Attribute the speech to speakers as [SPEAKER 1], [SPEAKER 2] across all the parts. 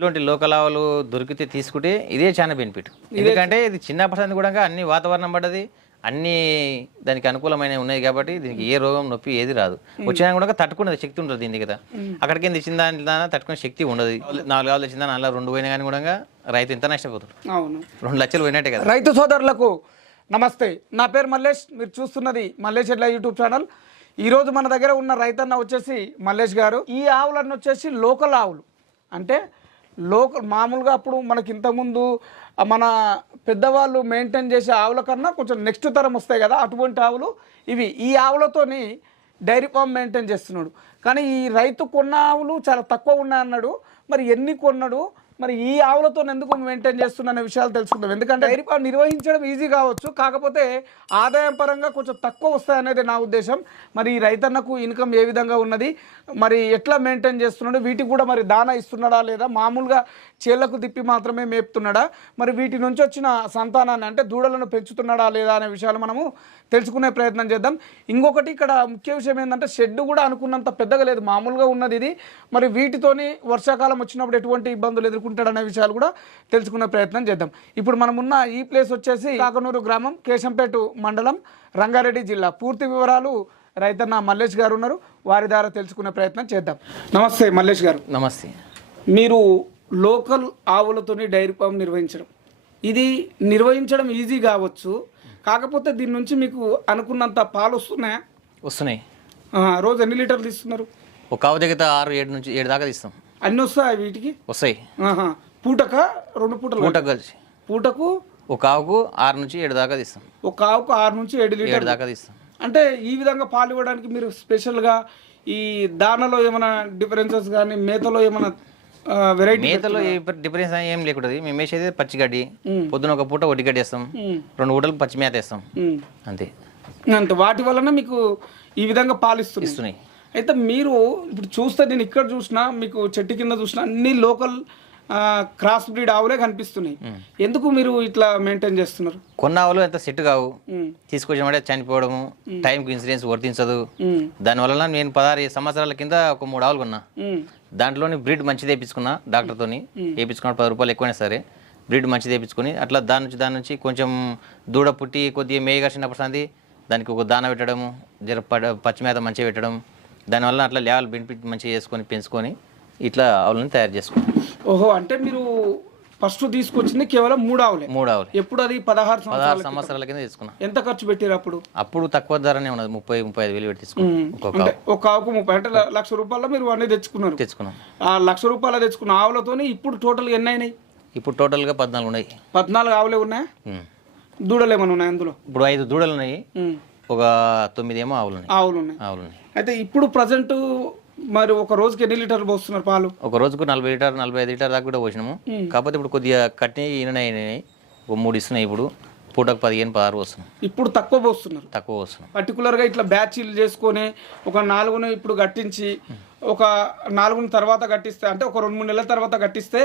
[SPEAKER 1] ఇట్లాంటి లోకల్ ఆవులు దొరికితే తీసుకుంటే ఇదే చాలా బెనిఫిట్ ఎందుకంటే ఇది చిన్న పర్సెంట్ కూడా అన్ని వాతావరణం పడ్డది అన్ని దానికి అనుకూలమైన ఉన్నాయి కాబట్టి దీనికి ఏ రోగం నొప్పి ఏది రాదు. వచ్చినా కూడా తట్టుకునేది శక్తి ఉంటుంది దీని దగ్గర. అక్కడికి తెచ్చిన దాని దాని తట్టుకునే శక్తి ఉండదు. నాలుగు ఆవులు తెచ్చిన దాని అలా రెండు పోయినా కానీ కూడా రైతు ఎంత నష్టపోతాడు.
[SPEAKER 2] అవును.
[SPEAKER 1] రెండు లక్షలు పోయినట్టే కదా.
[SPEAKER 2] రైతు సోదరులకు నమస్తే. నా పేరు మల్లేష్. మీరు చూస్తున్నది మల్లేష్ ఎడ్ల యూట్యూబ్ ఛానల్. ఈరోజు మన దగ్గర ఉన్న రైతన్న వచ్చేసి మల్లేష్ గారు. ఈ ఆవులన్నీ వచ్చేసి లోకల్ ఆవులు. అంటే లోకల్ మామూలుగా అప్పుడు మనకి ఇంతకుముందు మన పెద్దవాళ్ళు మెయింటైన్ చేసే ఆవుల కన్నా కొంచెం నెక్స్ట్ తరం వస్తాయి కదా అటువంటి ఆవులు ఇవి. ఈ ఆవులతోని డైరీ ఫామ్ మెయింటైన్ చేస్తున్నాడు. కానీ ఈ రైతు కొన్న ఆవులు చాలా తక్కువ ఉన్నాయన్నాడు. మరి ఎన్ని కొన్నాడు? మరి ఈ ఆవులతో ఎందుకు మెయింటైన్ చేస్తున్న విషయాలు తెలుసుకుందాం. ఎందుకంటే డైరీ ఫామ్ నిర్వహించడం ఈజీ కావచ్చు కాకపోతే ఆదాయం పరంగా కొంచెం తక్కువ వస్తాయనేది నా ఉద్దేశం. మరి ఈ రైతన్నకు ఇన్కమ్ ఏ విధంగా ఉన్నది మరి ఎట్లా మెయింటైన్ చేస్తున్నాడు వీటికి కూడా మరి దానా ఇస్తున్నాడా లేదా మామూలుగా చేళ్ళకు తిప్పి మాత్రమే మేపుతున్నాడా మరి వీటి నుంచి వచ్చిన సంతానాన్ని అంటే దూడలను పెంచుతున్నాడా లేదా అనే విషయాలు మనము తెలుసుకునే ప్రయత్నం చేద్దాం. ఇంకొకటి ఇక్కడ ముఖ్య విషయం ఏంటంటే షెడ్ కూడా అనుకున్నంత పెద్దగా లేదు. మామూలుగా ఉన్నది ఇది. మరి వీటితోని వర్షాకాలం వచ్చినప్పుడు ఎటువంటి ఇబ్బందులు ఎదుర్కొంటాడనే విషయాలు కూడా తెలుసుకునే ప్రయత్నం చేద్దాం. ఇప్పుడు మనం ఉన్న ఈ ప్లేస్ వచ్చేసి కాకనూరు గ్రామం కేశంపేట మండలం రంగారెడ్డి జిల్లా. పూర్తి వివరాలు రైతన్న మల్లేష్ గారు ఉన్నారు. వారి ద్వారా తెలుసుకునే ప్రయత్నం చేద్దాం. నమస్తే మల్లేష్ గారు.
[SPEAKER 1] నమస్తే.
[SPEAKER 2] మీరు లోకల్ ఆవులతోని డైరీ ఫామ్ నిర్వహించడం. ఇది నిర్వహించడం ఈజీ కావచ్చు. కాకపోతే దీని నుంచి మీకు అనుకున్నంత పాలు వస్తున్నాయా?
[SPEAKER 1] వస్తున్నాయి.
[SPEAKER 2] రోజు ఎన్ని లీటర్లు ఇస్తున్నారు
[SPEAKER 1] ఒక ఆవు దగ్గర ఆరు ఏడు నుంచి ఏడు దాకా తీస్తాం.
[SPEAKER 2] అన్ని వస్తాయి వీటికి?
[SPEAKER 1] వస్తాయి.
[SPEAKER 2] పూటక రెండు పూటలు
[SPEAKER 1] పూటకు కలిసి.
[SPEAKER 2] పూటకు?
[SPEAKER 1] ఒక ఆవుకు ఆరు నుంచి ఏడు దాకా తీస్తాం.
[SPEAKER 2] ఒక ఆవుకు ఆరు నుంచి ఏడు లీటర్
[SPEAKER 1] దాకా తీస్తాం.
[SPEAKER 2] అంటే ఈ విధంగా పాలు ఇవ్వడానికి మీరు స్పెషల్గా ఈ దానలో ఏమైనా డిఫరెన్సెస్ కానీ మేతలో ఏమైనా వెరైటీ
[SPEAKER 1] మేతలో డిఫరెన్స్ ఏం లేకుంటుంది. మేము వేసేది పచ్చిగడ్డి. పొద్దున ఒక పూట ఒడ్డి గడ్డి వేస్తాం రెండు పూటలు పచ్చి మేత వేస్తాం. అంతే.
[SPEAKER 2] అంత వాటి వలన మీకు ఈ విధంగా పాలిస్తుంది
[SPEAKER 1] ఇస్తున్నాయి.
[SPEAKER 2] అయితే మీరు ఇప్పుడు చూస్తే నేను ఇక్కడ చూసినా మీకు చెట్టు కింద చూసినా అన్ని లోకల్ క్రాస్ బ్రీడ్ ఆవులే కనిపిస్తున్నాయి. ఎందుకు మీరు ఇట్లా మెయింటైన్ చేస్తున్నారు?
[SPEAKER 1] కొన్న ఆవులు ఎంత సెట్ కావు.
[SPEAKER 2] ఉమ్,
[SPEAKER 1] తీసుకొచ్చామంటే చనిపోవడము టైంకి ఇన్సూరెన్స్ వర్తించదు. దానివల్ల నేను పదహారు సంవత్సరాల కింద ఒక మూడు ఆవులు కొన్నా. దాంట్లోని బ్రీడ్ మంచిది వేయించుకున్నా డాక్టర్తోని వేయించుకున్నా పది రూపాయలు ఎక్కువైనా సరే బ్రీడ్ మంచిది వేయించుకొని అట్లా దాని నుంచి దాని నుంచి కొంచెం దూడ పుట్టి కొద్దిగా మేయగా చిన్నప్పుడు సంది దానికి ఒక దాన పెట్టడము జర పడ పచ్చిమేత మంచిగా పెట్టడం దానివల్ల అట్లా లేవల్ బెనిఫిట్ మంచిగా చేసుకొని పెంచుకొని ఇట్లా ఆవులను తయారు చేసుకున్నాం
[SPEAKER 2] ఓహో అంటే మీరు ఫస్ట్ తీసుకొచ్చింది కేవలం మూడు ఆవులే
[SPEAKER 1] మూడు ఆవులు
[SPEAKER 2] ఎప్పుడు అది పదహారు
[SPEAKER 1] పదహారు సంవత్సరాల కింద తీసుకున్నాం.
[SPEAKER 2] ఎంత ఖర్చు పెట్టారు అప్పుడు?
[SPEAKER 1] అప్పుడు తక్కువ ధరనే ఉన్నది. ముప్పై ముప్పై ఐదు వేలు పెట్టి తీసుకున్నాం.
[SPEAKER 2] ఒక ఆవుకు ముప్పై అంటే లక్ష రూపాయల మీరు అన్నీ తెచ్చుకున్నారు.
[SPEAKER 1] తెచ్చుకున్నాం.
[SPEAKER 2] ఆ లక్ష రూపాయల తెచ్చుకున్న ఆవులతోని ఇప్పుడు టోటల్ ఎన్ని అయినాయి
[SPEAKER 1] ఇప్పుడు టోటల్గా పద్నాలుగు ఉన్నాయి.
[SPEAKER 2] పద్నాలుగు ఆవులే ఉన్నాయా. దూడలు ఏమైనా ఉన్నాయి అందులో?
[SPEAKER 1] ఇప్పుడు ఐదు దూడలు ఉన్నాయి ఒక తొమ్మిది ఏమో ఆవులు ఉన్నాయి
[SPEAKER 2] ఆవులు ఉన్నాయి
[SPEAKER 1] ఆవులు ఉన్నాయి
[SPEAKER 2] అయితే ఇప్పుడు ప్రజెంట్ మరి ఒక రోజుకి ఎన్ని లీటర్లు పోస్తున్నారు పాలు?
[SPEAKER 1] ఒక రోజుకు నలభై లీటర్ నలభై ఐదు లీటర్ దాకా కూడా పోసినాము. కాకపోతే ఇప్పుడు కొద్దిగా కట్టిన ఈయన అయినాయి. ఒక మూడు ఇస్తున్నాయి ఇప్పుడు. పూటకు పదిహేను పదహారు వస్తున్నాం
[SPEAKER 2] ఇప్పుడు తక్కువ పోస్తున్నారు?
[SPEAKER 1] తక్కువ వస్తున్నాం
[SPEAKER 2] పర్టికులర్గా ఇట్లా బ్యాచీలు చేసుకొని ఒక నాలుగును ఇప్పుడు కట్టించి ఒక నాలుగుని తర్వాత కట్టిస్తే అంటే ఒక రెండు మూడు నెలల తర్వాత కట్టిస్తే.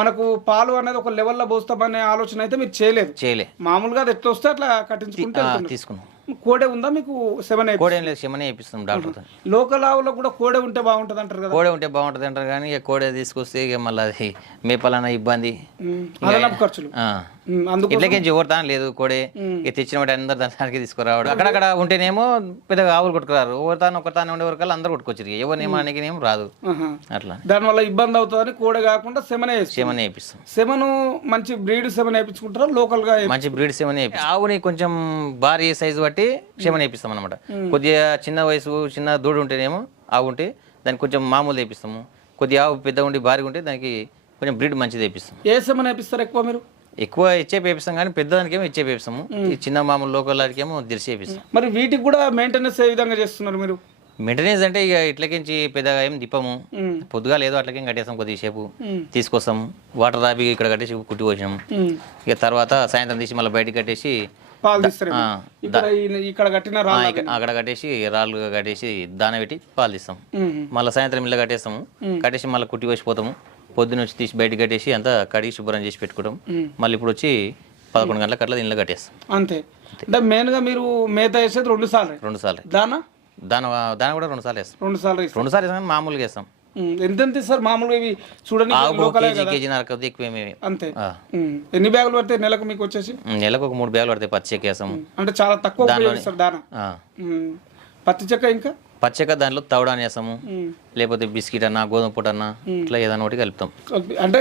[SPEAKER 2] మనకు పాలు అనేది ఒక లెవెల్లో పోస్తామనే ఆలోచన అయితే మీరు చేయలేదు.
[SPEAKER 1] చేయలే.
[SPEAKER 2] మామూలుగా అది ఎట్లా వస్తే అట్లా కట్టించుకుంటే
[SPEAKER 1] తీసుకున్నాం.
[SPEAKER 2] కోడే ఉందా మీకు సెవెన్
[SPEAKER 1] కోడే ఏం లేదు శమనే వేపిస్తున్నాం డాక్టర్తో
[SPEAKER 2] లోకల్ ఆవులో కూడా కోడే ఉంటే బాగుంటుంది అంటారు కదా.
[SPEAKER 1] కోడే ఉంటే బాగుంటుంది అంటారు కానీ ఇక కోడే తీసుకొస్తే ఇక మళ్ళీ అది మేపాలన్న ఇబ్బంది.
[SPEAKER 2] ఖర్చులు.
[SPEAKER 1] ఇట్లకేం ఎవరుతాను లేదు కోడే. ఇక తెచ్చిన వాటి అందరు దానికి తీసుకురావడం. అక్కడక్కడ ఉంటేనేమో పెద్దగా ఆవులు కొట్టుకురారు. ఒకరితాను ఒకరితాను ఉండే వరకు అందరూ కొట్టుకొచ్చారు ఎవరినేమో అనేకనేమో రాదు.
[SPEAKER 2] ఆహా.
[SPEAKER 1] అట్లా.
[SPEAKER 2] దానివల్ల ఇబ్బంది అవుతుందని కోడే కాకుండా సెమనే వేసుకో
[SPEAKER 1] శమనే వేపిస్తాం
[SPEAKER 2] సెమను మంచి బ్రీడ్ సెమన్ వేయించుకుంటారా లోకల్గా
[SPEAKER 1] మంచి బ్రీడ్ సెమని ఆవుని కొంచెం భారీ సైజు బట్టి క్షమని వేపిస్తాం అనమాట కొద్దిగా చిన్న వయసు చిన్న దూడ ఉంటేనేమో ఆవు ఉంటే దానికి కొంచెం మామూలు వేపిస్తాము కొద్దిగా ఆవు పెద్దగా ఉండి భారీగా ఉంటే దానికి కొంచెం బ్రీడ్ మంచిది వేపిస్తాం
[SPEAKER 2] ఏ సెమన్ వేపిస్తారు ఎక్కువ మీరు?
[SPEAKER 1] ఎక్కువ ఇచ్చే వేపిస్తాం కానీ పెద్దదానికి ఏమో ఇచ్చే వేపిస్తాము ఈ చిన్న మామూలు లోకల్ వాటికి ఏమో వేపిస్తాం
[SPEAKER 2] మరి వీటికి కూడా మెయింటెనెన్స్ ఏ విధంగా చేస్తున్నారు మీరు?
[SPEAKER 1] మెయింటెనెన్స్ అంటే ఇక ఇట్లకించి పెద్దగా ఏం తిప్పము.
[SPEAKER 2] ఉమ్,
[SPEAKER 1] పొద్దుగా లేదో అట్లకేం కట్టేస్తాం కొద్దిసేపు. తీసుకొస్తాం వాటర్ దాపి ఇక్కడ కట్టేసి కుట్టి పోసినాం. ఇక తర్వాత సాయంత్రం తీసి మళ్ళీ బయటికి కట్టేసి
[SPEAKER 2] పాలు తీస్తారు ఇక్కడ కట్టిన
[SPEAKER 1] అక్కడ కట్టేసి రాళ్ళు కట్టేసి దాన పెట్టి పాలు తీస్తాం. మళ్ళీ సాయంత్రం ఇల్లు కట్టేస్తాము. కట్టేసి మళ్ళీ కుట్టి వేసిపోతాము పొద్దున్న వచ్చి తీసి బయటకు కట్టేసి అంతా కడిగి శుభ్రం చేసి పెట్టుకుంటాం.
[SPEAKER 2] ఉమ్.
[SPEAKER 1] మళ్ళీ ఇప్పుడు వచ్చి పదకొండు గంటలకు అట్లా ఇల్లు కట్టేస్తాం.
[SPEAKER 2] అంతే. అంటే మెయిన్గా మీరు మేత వేసేది రెండు సార్లు.
[SPEAKER 1] రెండు సార్లు.
[SPEAKER 2] దానా?
[SPEAKER 1] దాని దాని కూడా రెండు సార్లు వేస్తాం.
[SPEAKER 2] రెండు సార్లు
[SPEAKER 1] రెండు సార్లు వేస్తాం మామూలుగా వేస్తాం.
[SPEAKER 2] ఎంతెంత ఇస్తారు మామూలుగా ఇవి చూడండి
[SPEAKER 1] ఎక్కువ
[SPEAKER 2] అంతే. ఎన్ని బ్యాగులు పడతాయి నెలకు మీకు వచ్చేసి?
[SPEAKER 1] నెలకు ఒక మూడు బ్యాగులు పడతాయి పచ్చి చెక్క
[SPEAKER 2] అంటే చాలా తక్కువ దానా? పత్తి చెక్క ఇంకా?
[SPEAKER 1] పచ్చి చెక్క దాంట్లో తవడాన్ని వేసాము
[SPEAKER 2] ఉమ్,
[SPEAKER 1] లేకపోతే బిస్కెట్ అన్న గోధుమ పొట్టు అన్న ఇట్లా ఏదైనా ఒకటి కలుపుతాం.
[SPEAKER 2] అంటే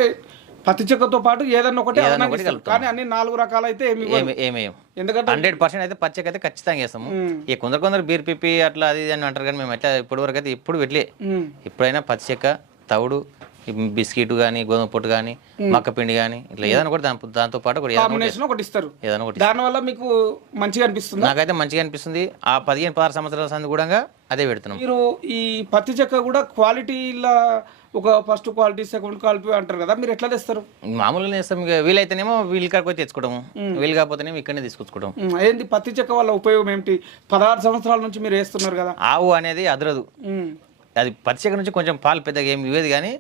[SPEAKER 2] పత్తి చెక్కతో పాటు ఏదన్నా ఒకటి
[SPEAKER 1] ఏదన్నా.
[SPEAKER 2] కానీ అన్ని నాలుగు రకాలు అయితే ఏమి.
[SPEAKER 1] ఏమి
[SPEAKER 2] ఎందుకంటే
[SPEAKER 1] హండ్రెడ్ పర్సెంట్ అయితే పచ్చి చెక్క అయితే ఖచ్చితంగా వేస్తాము ఇక కొందరు కొందరు బీర్ పిప్పి అట్లా అది ఇది అని అంటారు కానీ మేము అట్లా ఇప్పటి వరకు అయితే ఎప్పుడు పెట్టలే.
[SPEAKER 2] ఉమ్,
[SPEAKER 1] ఎప్పుడైనా పచ్చి చెక్క తవుడు ఈ బిస్కెట్ కానీ గోధుమ పొట్టు కానీ మక్క పిండి కానీ ఇట్లా ఏదైనా ఒకటి దాని దాంతో పాటు ఒకటి ఏదైనా ఒకటి
[SPEAKER 2] కాంబినేషన్ ఒకటి ఇస్తారు.
[SPEAKER 1] ఏదైనా ఒకటి
[SPEAKER 2] దానివల్ల మీకు మంచిగా అనిపిస్తుంది?
[SPEAKER 1] నాకైతే మంచిగా అనిపిస్తుంది. ఆ పదిహేను పదహారు సంవత్సరాల సంది కూడా అదే పెడుతున్నాం.
[SPEAKER 2] మీరు ఈ పత్తి చెక్క కూడా క్వాలిటీలా ఒక ఫస్ట్ క్వాలిటీ సెకండ్ క్వాలిటీ అంటారు కదా మీరు ఎట్లా తెస్తారు?
[SPEAKER 1] మామూలుగా ఇక వీలైతేనేమో వీళ్ళ కాడికి వచ్చి తెచ్చుకోవడము. వీలు కాకపోతేనేమో ఇక్కడనే తీసుకొచ్చుకోవడం.
[SPEAKER 2] ఏంది పత్తి చెక్క వల్ల ఉపయోగం ఏమిటి? పదహారు సంవత్సరాల నుంచి మీరు వేస్తున్నారు కదా.
[SPEAKER 1] ఆవు అనేది అదరదు. అది పచ్చిక నుంచి కొంచెం పాలు పెద్దగా ఏమి ఇవ్వదు కానీ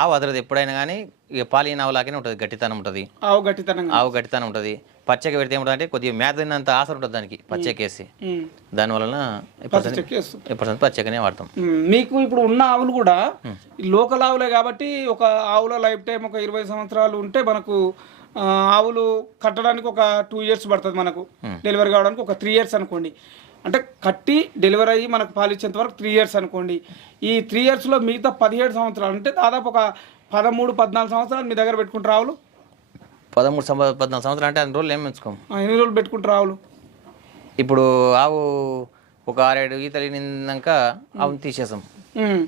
[SPEAKER 1] ఆవు అదరదు ఎప్పుడైనా కానీ ఇక పాలు ఈన ఆవులాగానే ఉంటుంది గట్టితనం ఉంటుంది.
[SPEAKER 2] ఆవు గట్టితనంగా
[SPEAKER 1] ఆవు గట్టితనం ఉంటుంది. పచ్చక పెడితే ఏముంటుంది అంటే కొద్దిగా మేత తిన్నంత ఆసర ఉంటుంది దానికి పచ్చక వేసి.
[SPEAKER 2] ఉమ్,
[SPEAKER 1] దాని వలన
[SPEAKER 2] పత్తి చెక్క వేస్తారు
[SPEAKER 1] ఎప్పుడు పచ్చకనే వాడతాం.
[SPEAKER 2] మీకు ఇప్పుడు ఉన్న ఆవులు కూడా లోకల్ ఆవులే కాబట్టి ఒక ఆవుల లైఫ్ టైం ఒక ఇరవై సంవత్సరాలు ఉంటే మనకు ఆవులు కట్టడానికి ఒక టూ ఇయర్స్ పడుతుంది మనకు. డెలివరీ కావడానికి ఒక త్రీ ఇయర్స్ అనుకోండి. అంటే కట్టి డెలివరీ అయ్యి మనకు పాలిచ్చేంత వరకు త్రీ ఇయర్స్ అనుకోండి. ఈ త్రీ ఇయర్స్లో మిగతా పదిహేడు సంవత్సరాలు అంటే దాదాపు ఒక పదమూడు పద్నాలుగు సంవత్సరాలు మీ దగ్గర పెట్టుకుంటారు ఆవులు
[SPEAKER 1] పదమూడు సంవ పద్నాలుగు సంవత్సరాలు అంటే అన్ని రోజులు ఏం పెంచుకోం
[SPEAKER 2] ఆ, ఎన్ని రోజులు పెట్టుకుంటారు ఆవులు
[SPEAKER 1] ఇప్పుడు ఆవు ఒక ఆరేడు ఈతలు నిందాక ఆవును తీసేసాం.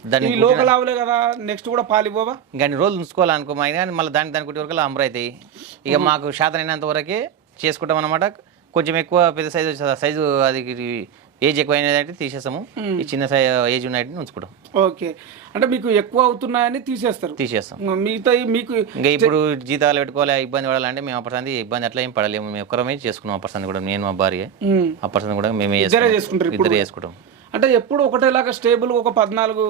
[SPEAKER 1] దాన్ని
[SPEAKER 2] లోకల్ ఆవులే కదా నెక్స్ట్ కూడా పాలు ఇవ్వవా?
[SPEAKER 1] ఇంకా అన్ని రోజులు ఉంచుకోవాలనుకో మా కానీ మళ్ళీ దాని దాని కొట్టి వరకు అవుతాయి ఇక మాకు శాతం అయినంత వరకే చేసుకుంటాం అనమాట కొంచెం ఎక్కువ పెద్ద సైజు సైజు అది ఏజ్ ఎక్కువ అయినదంటే తీసేస్తాము ఈ చిన్న సైజ్ ఏజ్ ఉన్నట్టు ఉంచుకుంటాం.
[SPEAKER 2] ఓకే అంటే మీకు ఎక్కువ అవుతున్నాయని తీసేస్తారు.
[SPEAKER 1] తీసేస్తాం.
[SPEAKER 2] మిగతా మీకు
[SPEAKER 1] ఇంకా ఇప్పుడు జీతాలు పెట్టుకోవాలి ఇబ్బంది పడాలంటే మేము అప్పటి ఇబ్బంది అట్లా ఏం పడలేము. మేము ఒక్కరమే చేసుకున్నాం అప్పటి కూడా. నేను మా భార్య. అప్పటి కూడా మేమే చేసుకుంటాం ఇద్దరే చేసుకుంటాం.
[SPEAKER 2] అంటే ఎప్పుడు ఒకటేలాగా స్టేబుల్ ఒక పద్నాలుగు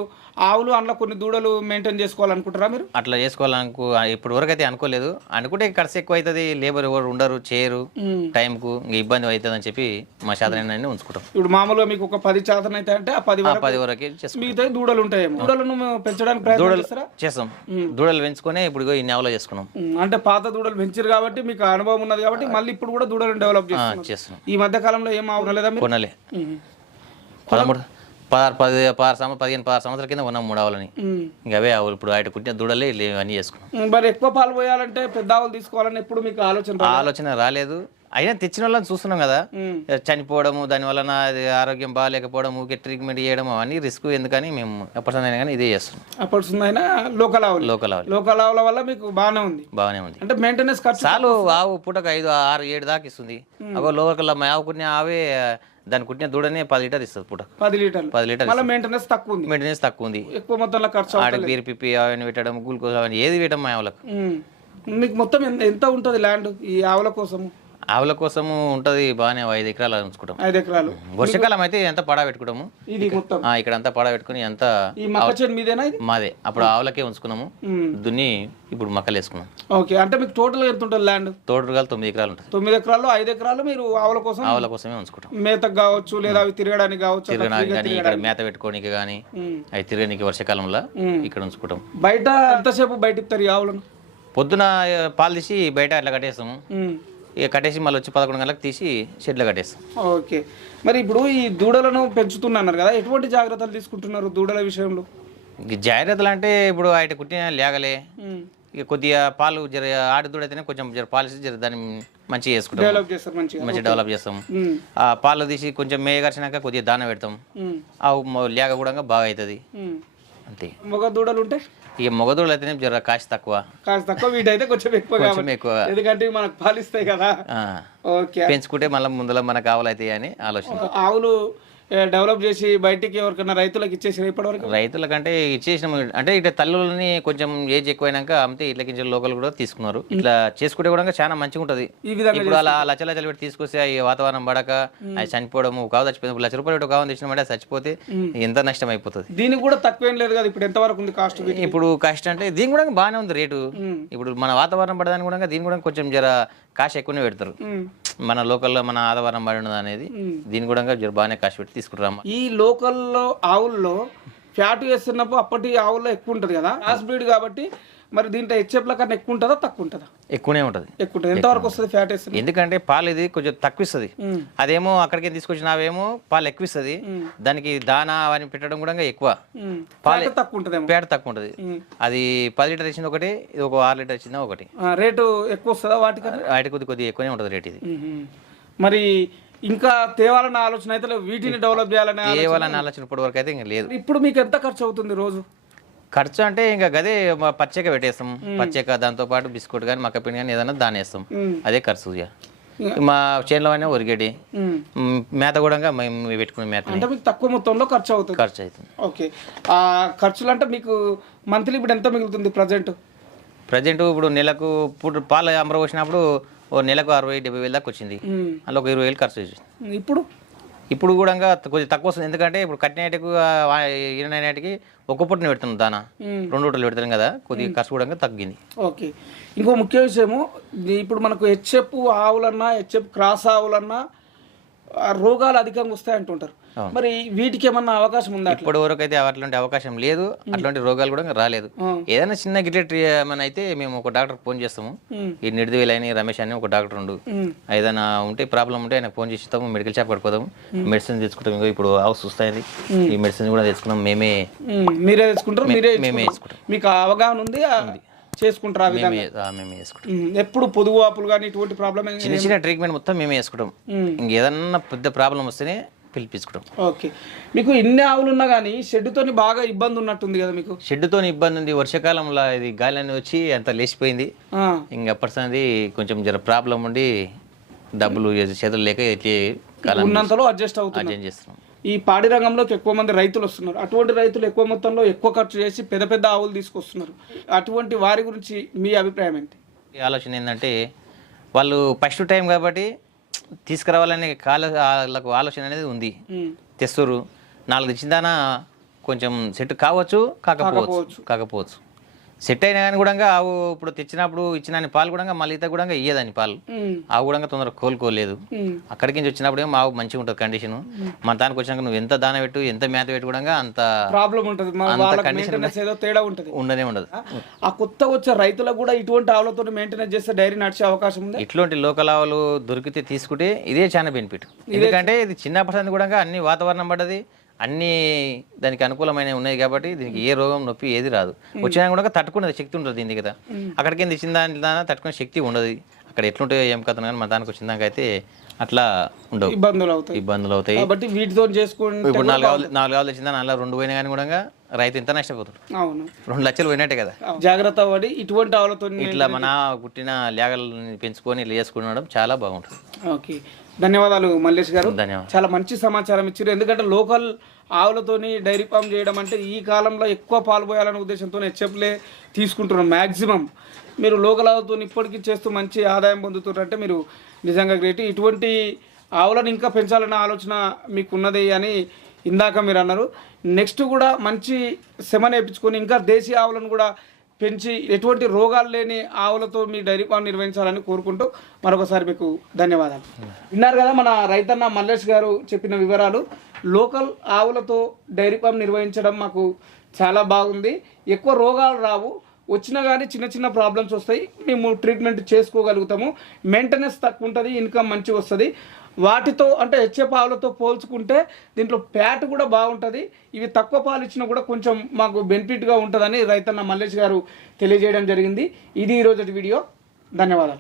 [SPEAKER 2] ఆవులు అందులో కొన్ని దూడలు మెయింటైన్ చేసుకోవాలనుకుంటారా మీరు?
[SPEAKER 1] అట్లా చేసుకోవాలనుకో ఇప్పటి వరకు అయితే అనుకోలేదు. అనుకుంటే ఖర్చు ఎక్కువ అవుతుంది లేబర్ ఎవరు ఉండరు చేయరు. టైంకు ఇబ్బంది అవుతుంది అని చెప్పి మా శాతం ఉంచుకుంటాం.
[SPEAKER 2] ఇప్పుడు మామూలుగా మీకు ఒక పది శాతం అయితే అంటే ఆ పది
[SPEAKER 1] పది వరకే
[SPEAKER 2] మిగతా దూడలు ఉంటాయేమో దూడలను పెంచడానికి చేస్తారా?
[SPEAKER 1] చేస్తాం. దూడలు పెంచుకొని ఇప్పుడు ఈ నెవలో చేసుకున్నాం.
[SPEAKER 2] అంటే పాత దూడలు పెంచారు కాబట్టి మీకు అనుభవం ఉన్నది కాబట్టి మళ్ళీ ఇప్పుడు కూడా దూడలను డెవలప్
[SPEAKER 1] చేస్తున్నాం.
[SPEAKER 2] ఈ మధ్య కాలంలో ఏం మీరు?
[SPEAKER 1] కొనలే. పదమూడు పదహారు పది పదహారు సంవత్సరం పదిహేను పదహారు సంవత్సరాల కింద ఉన్నాం మూడు ఆవులని. ఇంకా అవే ఆవులు ఇప్పుడు ఆయన కుట్టిన దూడలే ఇవన్నీ చేసుకున్నాం.
[SPEAKER 2] మరి ఎక్కువ పాలు పోయాలంటే పెద్ద ఆవులు తీసుకోవాలని ఎప్పుడు మీకు ఆలోచన?
[SPEAKER 1] ఆలోచన రాలేదు. అయినా తెచ్చిన వాళ్ళని చూస్తున్నాం కదా. చనిపోవడము దాని వలన అది ఆరోగ్యం బాగాలేకపోవడం ఊకే ట్రీట్మెంట్ చేయడం అవన్నీ రిస్క్ ఎందుకని మేము ఎప్పటికైనా కానీ ఇదే చేస్తున్నాం.
[SPEAKER 2] అప్పటిసుందైనా లోకల్ ఆవులు.
[SPEAKER 1] లోకల్ ఆవులు.
[SPEAKER 2] లోకల్ ఆవుల వల్ల మీకు బాగానే ఉంది.
[SPEAKER 1] బాగానే ఉంది.
[SPEAKER 2] అంటే మెయింటెనెన్స్ ఖర్చు
[SPEAKER 1] చాలు ఆవు పూటకు ఐదు ఆరు ఏడు దాకా ఇస్తుంది. అగో లోకల్ మా ఆవు కుట్టిన ఆవే దాని కుట్టిన దూడనే పది లీటర్ ఇస్తుంది పూటకు
[SPEAKER 2] పది లీటర్లు.
[SPEAKER 1] పది లీటర్
[SPEAKER 2] మళ్ళీ మెయింటెనెన్స్ తక్కువ ఉంది.
[SPEAKER 1] మెయింటెనెన్స్ తక్కువ ఉంది.
[SPEAKER 2] ఎక్కువ మొత్తంలో ఖర్చు
[SPEAKER 1] ఆడ బీర్ పిప్పి అవన్నీ పెట్టడం గ్లూకోజ్ అవన్నీ ఏది పెట్టడం మా ఆవులకు.
[SPEAKER 2] మీకు మొత్తం ఎంత- ఎంత ఉంటుంది ల్యాండ్ ఈ ఆవుల కోసము?
[SPEAKER 1] ఆవుల కోసము ఉంటుంది బాగానే ఓ ఐదు ఎకరాలు ఉంచుకుంటాం
[SPEAKER 2] ఐదు ఎకరాలు.
[SPEAKER 1] వర్షాకాలం అయితే ఎంత పడా పెట్టుకుంటాము?
[SPEAKER 2] ఇది మొత్తం.
[SPEAKER 1] ఇక్కడ అంతా పడా పెట్టుకుని అంత మాదే. అప్పుడు ఆవులకే ఉంచుకున్నాము. దున్ని ఇప్పుడు మక్కలు వేసుకున్నాం.
[SPEAKER 2] ఓకే. అంటే మీకు టోటల్ ఎంత ఉంటుంది ల్యాండ్
[SPEAKER 1] తోటగాలు తొమ్మిది ఎకరాలు ఉంటుంది.
[SPEAKER 2] తొమ్మిది ఎకరాలు ఐదు ఎకరాలు మీరు ఆవుల కోసం
[SPEAKER 1] ఆవుల కోసమే ఉంచుకుంటాం.
[SPEAKER 2] మేతకు కావచ్చు లేదా అవి తిరగడానికి కావచ్చు
[SPEAKER 1] తిరగడానికి కానీ ఇక్కడ మేత పెట్టుకోనికి కానీ. అవి తిరగడానికి వర్షాకాలంలో. ఇక్కడ ఉంచుకుంటాం.
[SPEAKER 2] బయట ఎంతసేపు బయట ఆవులను?
[SPEAKER 1] పొద్దున పాలు తీసి బయట అట్లా కట్టేస్తాము. ఇక కట్టేసి మళ్ళీ వచ్చి పదకొండు గంటలకు తీసి షెడ్లో కట్టేస్తాం.
[SPEAKER 2] ఓకే. మరి ఇప్పుడు ఈ దూడలను పెంచుతున్నారు కదా ఎటువంటి జాగ్రత్తలు తీసుకుంటున్నారు దూడల విషయంలో?
[SPEAKER 1] ఇంక జాగ్రత్తలు అంటే ఇప్పుడు ఆయన కుట్టిన లేగలే. ఇక కొద్దిగా పాలు జర ఆడి దూడైతేనే కొంచెం జర పాలు జర దాన్ని మంచిగా చేసుకుంటాం.
[SPEAKER 2] డెవలప్ చేస్తారు మంచిగా.
[SPEAKER 1] మంచిగా డెవలప్ చేస్తాం. ఆ పాలు తీసి కొంచెం మేయగరిచినాక కొద్దిగా దాన పెడతాం. ఆ లేగ కూడా బాగా అవుతుంది. అంతే.
[SPEAKER 2] మగ దూడలు ఉంటే
[SPEAKER 1] ఇక మొగదూడలు అయితేనే జర కాస్ట్ తక్కువ.
[SPEAKER 2] కాస్త తక్కువ వీటైతే కొంచెం ఎక్కువ
[SPEAKER 1] కొంచెం ఎక్కువ.
[SPEAKER 2] ఎందుకంటే మనకు పాలిస్తాయి కదా. ఓకే.
[SPEAKER 1] పెంచుకుంటే మళ్ళీ ముందర మనకు కావాలవుతాయి అని ఆలోచన
[SPEAKER 2] ఆవులు డెవలప్ చేసి బయటికి ఎవరికైనా రైతులకు ఇచ్చేసి ఇప్పటివరకు?
[SPEAKER 1] రైతుల కంటే ఇచ్చేసిన. అంటే ఇట్లా తల్లులని కొంచెం ఏజ్ ఎక్కువైనాక అమ్మితే ఇట్లా కించెం లోకల్ కూడా తీసుకున్నారు. ఇట్లా చేసుకుంటే కూడా చాలా మంచిగా ఉంటది.
[SPEAKER 2] ఈ విధంగా
[SPEAKER 1] ఇప్పుడు అలా లచ్చ లచ్చలు పెట్టి తీసుకొస్తే ఈ వాతావరణం పడక అది చనిపోవడము కావు చచ్చిపోయింది లక్ష రూపాయలు పెట్టి కావాలి తెచ్చినామంటే అది చచ్చిపోతే ఎంత నష్టం అయిపోతుంది?
[SPEAKER 2] దీనికి కూడా తక్కువేం లేదు కదా ఇప్పుడు ఎంతవరకు ఉంది కాస్ట్
[SPEAKER 1] ఇప్పుడు కాస్ట్ అంటే దీని కూడా బాగానే ఉంది రేటు. ఇప్పుడు మన వాతావరణం పడడానికి కూడా దీని కూడా కొంచెం జర కాస్ట్ ఎక్కువనే పెడతారు. మన లోకల్లో మన ఆధారం పడి ఉన్నది అనేది దీని కూడా బాగానే కాస్ట్ పెట్టి తీసుకుంటారు
[SPEAKER 2] ఈ లోకల్లో ఆవుల్లో ఫ్యాట్ వేస్తున్నప్పుడు అప్పటి ఆవుల్లో ఎక్కువ ఉంటుంది కదా? క్రాస్ బ్రీడ్ కాబట్టి మరి దీంట్లో హెచ్ఎఫ్ల కన్నా ఎక్కువ ఉంటుందా తక్కువ ఉంటుందా?
[SPEAKER 1] ఎక్కువనే ఉంటుంది.
[SPEAKER 2] ఎక్కువ ఉంటుంది. ఎంతవరకు వస్తుంది ఫ్యాట్ వేస్తున్న
[SPEAKER 1] ఎందుకంటే పాలు ఇది కొంచెం తక్కువ ఇస్తుంది అదేమో అక్కడికి తీసుకొచ్చినావేమో పాలు ఎక్కువ ఇస్తుంది దానికి దానా అవన్నీ పెట్టడం కూడా ఎక్కువ.
[SPEAKER 2] ఫ్యాట్ తక్కువ ఉంటుందేమో.
[SPEAKER 1] పేడ తక్కువ ఉంటుంది. అది పది లీటర్ ఇచ్చింది ఒకటి ఇది ఒక ఆరు లీటర్ ఇచ్చింది ఒకటి.
[SPEAKER 2] రేటు ఎక్కువ వస్తుందా వాటికన్నా
[SPEAKER 1] వాటి కొద్ది కొద్దిగా ఎక్కువనే ఉంటుంది రేట్ ఇది.
[SPEAKER 2] మరి ఇంకా తేవాలన్న ఆలోచన అయితే. వీటిని డెవలప్ చేయాలనే.
[SPEAKER 1] కేవలం ఆలోచన ఇప్పటి వరకు అయితే ఇంకా లేదు.
[SPEAKER 2] ఇప్పుడు మీకు ఎంత ఖర్చు అవుతుంది రోజు?
[SPEAKER 1] ఖర్చు అంటే ఇంకా గదే పచ్చేక పెట్టేస్తాం. పచ్చేక దాంతో పాటు బిస్కెట్ కానీ మక్క పిండి కానీ ఏదైనా దాని వేస్తాం అదే ఖర్చు ఇక. మా చేనులో అయినా ఒరిగేటి. మేత కూడా మేము పెట్టుకునే మేత
[SPEAKER 2] అంటే మీకు తక్కువ మొత్తంలో ఖర్చు అవుతుంది.
[SPEAKER 1] ఖర్చు అవుతుంది.
[SPEAKER 2] ఓకే. ఆ ఖర్చులు అంటే మీకు మంత్లీ ఇప్పుడు ఎంత మిగులుతుంది ప్రజెంట్?
[SPEAKER 1] ప్రజెంట్ ఇప్పుడు నెలకు ఇప్పుడు పాలు అమర వచ్చినప్పుడు ఓ నెలకు అరవై డెబ్బై వేలు దాకా వచ్చింది. అందులో ఒక ఇరవై వేలు ఖర్చు
[SPEAKER 2] ఇప్పుడు?
[SPEAKER 1] ఇప్పుడు కూడా కొంచెం తక్కువ వస్తుంది. ఎందుకంటే ఇప్పుడు కట్టినటికి ఈనటికి ఒక్క పుట్టున పెడుతున్నాం దానా. రెండు పూటలు పెడతాం కదా కొద్దిగా ఖర్చు కూడా తగ్గింది.
[SPEAKER 2] ఓకే. ఇంకో ముఖ్య విషయము ఇప్పుడు మనకు హెచ్ఎఫ్ ఆవులన్నా హెచ్ఎఫ్ క్రాస్ ఆవులన్నా రోగాలు అధికంగా వస్తాయి అంటుంటారు మరి వీటికి ఏమన్నా అవకాశం ఉందా
[SPEAKER 1] ఇప్పటి వరకు అయితే అట్లాంటి అవకాశం లేదు. అట్లాంటి రోగాలు కూడా రాలేదు. ఏదైనా చిన్న గిట్ల ఏమైనా అయితే మేము ఒక డాక్టర్ ఫోన్ చేస్తాము. ఈ నిడిదివేలు అని రమేష్ అని ఒక డాక్టర్ ఉండు. ఏదైనా ఉంటే ప్రాబ్లం ఉంటే ఆయనకు ఫోన్ చేస్తాము మెడికల్ షాప్ కట్టుకోదాము మెడిసిన్ తెచ్చుకుంటాం. ఇంకా ఇప్పుడు హౌస్ వస్తాయి ఈ మెడిసిన్ కూడా తెచ్చుకున్నాం. మేమే.
[SPEAKER 2] మీరే తెచ్చుకుంటారు మీరే
[SPEAKER 1] మేమే
[SPEAKER 2] తెచ్చుకుంటారు. మీకు అవగాహన ఉంది చేసుకుంటారు
[SPEAKER 1] మేమే.
[SPEAKER 2] ఎప్పుడు పొదుగు వాపులు కానీ ఇటువంటి ప్రాబ్లం
[SPEAKER 1] చిన్న చిన్న ట్రీట్మెంట్ మొత్తం మేమే వేసుకుంటాం. ఇంకేదన్నా పెద్ద ప్రాబ్లం వస్తేనే పిలిపించుకుంటాం
[SPEAKER 2] ఓకే. మీకు ఇన్ని ఆవులు ఉన్నా కానీ షెడ్డుతోని బాగా ఇబ్బంది ఉన్నట్టుంది కదా మీకు?
[SPEAKER 1] షెడ్డుతో ఇబ్బంది ఉంది. వర్షాకాలంలో ఇది గాలి అని వచ్చి అంత లేచిపోయింది. ఇంకా అప్పటిసంది కొంచెం జర ప్రాబ్లం ఉండి డబ్బులు చేతులు లేక ఇట్లే
[SPEAKER 2] ఉన్నంతలో అడ్జస్ట్ అవుతుంది
[SPEAKER 1] చేస్తున్నాం.
[SPEAKER 2] ఈ పాడి రంగంలోకి ఎక్కువ మంది రైతులు వస్తున్నారు. అటువంటి రైతులు ఎక్కువ మొత్తంలో ఎక్కువ ఖర్చు చేసి పెద్ద పెద్ద ఆవులు తీసుకొస్తున్నారు. అటువంటి వారి గురించి మీ అభిప్రాయం ఏంటి?
[SPEAKER 1] ఈ ఆలోచన ఏంటంటే వాళ్ళు ఫస్ట్ టైం కాబట్టి తీసుకురావాలనే కాల వాళ్ళకు ఆలోచన అనేది ఉంది. తెస్తురు. నాలుగు తెచ్చిందానా కొంచెం సెట్ కావచ్చు కాకపోవచ్చు. కాకపోవచ్చు. సెట్ అయినా కానీ కూడా ఆవు ఇప్పుడు తెచ్చినప్పుడు ఇచ్చిన పాలు కూడా మళ్ళీ ఇత కూడా ఇయ్యదని పాలు. ఆవు కూడా తొందరగా కోలుకోలేదు. అక్కడికి నుంచి వచ్చినప్పుడు ఏమో ఆవు మంచిగా ఉంటుంది కండిషన్ మన దానికి వచ్చినాక నువ్వు ఎంత దాన పెట్టు ఎంత మేత పెట్టు కూడా అంత
[SPEAKER 2] ప్రాబ్లం ఉంటుంది. ఏదో తేడా ఉంటుంది.
[SPEAKER 1] ఉండనే ఉండదు.
[SPEAKER 2] ఆ కొత్త వచ్చే రైతులకు కూడా ఇటువంటి ఆవులతో మెయింటెనెన్స్ చేస్తే డైరీ నడిచే అవకాశం ఉంది?
[SPEAKER 1] ఇట్లాంటి లోకల్ ఆవులు దొరికితే తీసుకుంటే ఇదే చాలా బెనిఫిట్ ఎందుకంటే ఇది చిన్న పర్సెంట్ కూడా అన్ని వాతావరణం పడ్డది. అన్ని దానికి అనుకూలమైన ఉన్నాయి కాబట్టి దీనికి ఏ రోగం నొప్పి ఏది రాదు. వచ్చినా కూడా తట్టుకునేది శక్తి ఉంటుంది దీని కదా అక్కడికి తెచ్చిన దాని దాని తట్టుకునే శక్తి ఉండదు. అక్కడ ఎట్లుంటాయో ఏం కథ కానీ మన దానికి వచ్చిన దానికైతే అట్లా ఉండవు.
[SPEAKER 2] ఇబ్బందులు అవుతాయి.
[SPEAKER 1] ఇబ్బందులు అవుతాయి.
[SPEAKER 2] కాబట్టి వీటితో చేసుకుంటే
[SPEAKER 1] ఇప్పుడు నాలుగు నాలుగు ఆవులు వచ్చిందా నాలుగు రెండు పోయినా కానీ కూడా రైతు ఎంత నష్టపోతాడు.
[SPEAKER 2] అవును.
[SPEAKER 1] రెండు లక్షలు పోయినట్టే కదా.
[SPEAKER 2] జాగ్రత్త పడి ఇటువంటి ఆవులతో
[SPEAKER 1] ఇట్లా మన పుట్టిన లేగలని పెంచుకొని ఇట్లా చేసుకునడం చాలా బాగుంటుంది.
[SPEAKER 2] ఓకే. ధన్యవాదాలు మల్లేష్ గారు. చాలా మంచి సమాచారం ఇచ్చారు. ఎందుకంటే లోకల్ ఆవులతోని డైరీ ఫామ్ చేయడం అంటే ఈ కాలంలో ఎక్కువ పాలు పోయాలనే ఉద్దేశంతో హెచ్ఎఫ్లే తీసుకుంటున్నాం మ్యాక్సిమం మీరు లోకల్ ఆవులతో ఇప్పటికీ చేస్తూ మంచి ఆదాయం పొందుతున్నారంటే మీరు నిజంగా గ్రేట్. ఇటువంటి ఆవులను ఇంకా పెంచాలన్న ఆలోచన మీకు ఉన్నది అని ఇందాక మీరు అన్నారు. నెక్స్ట్ కూడా మంచి శమ నేర్పించుకొని ఇంకా దేశీయ ఆవులను కూడా పెంచి ఎటువంటి రోగాలు లేని ఆవులతో మీ డైరీ ఫామ్ నిర్వహించాలని కోరుకుంటూ మరొకసారి మీకు ధన్యవాదాలు. విన్నారు కదా మన రైతన్న మల్లేష్ గారు చెప్పిన వివరాలు. లోకల్ ఆవులతో డైరీ ఫామ్ నిర్వహించడం మాకు చాలా బాగుంది. ఎక్కువ రోగాలు రావు. వచ్చినా కానీ చిన్న చిన్న ప్రాబ్లమ్స్ వస్తాయి. మేము ట్రీట్మెంట్ చేసుకోగలుగుతాము. మెయింటెనెన్స్ తక్కువ ఉంటుంది. ఇన్కమ్ మంచిగా వస్తుంది. వాటితో అంటే హెచ్చే పాలతో పోల్చుకుంటే దీంట్లో ప్యాట్ కూడా బాగుంటుంది. ఇవి తక్కువ పాలు ఇచ్చినా కూడా కొంచెం మాకు బెనిఫిట్గా ఉంటుందని రైతన్న మల్లేష్ గారు తెలియజేయడం జరిగింది. ఇది ఈరోజు వీడియో. ధన్యవాదాలు.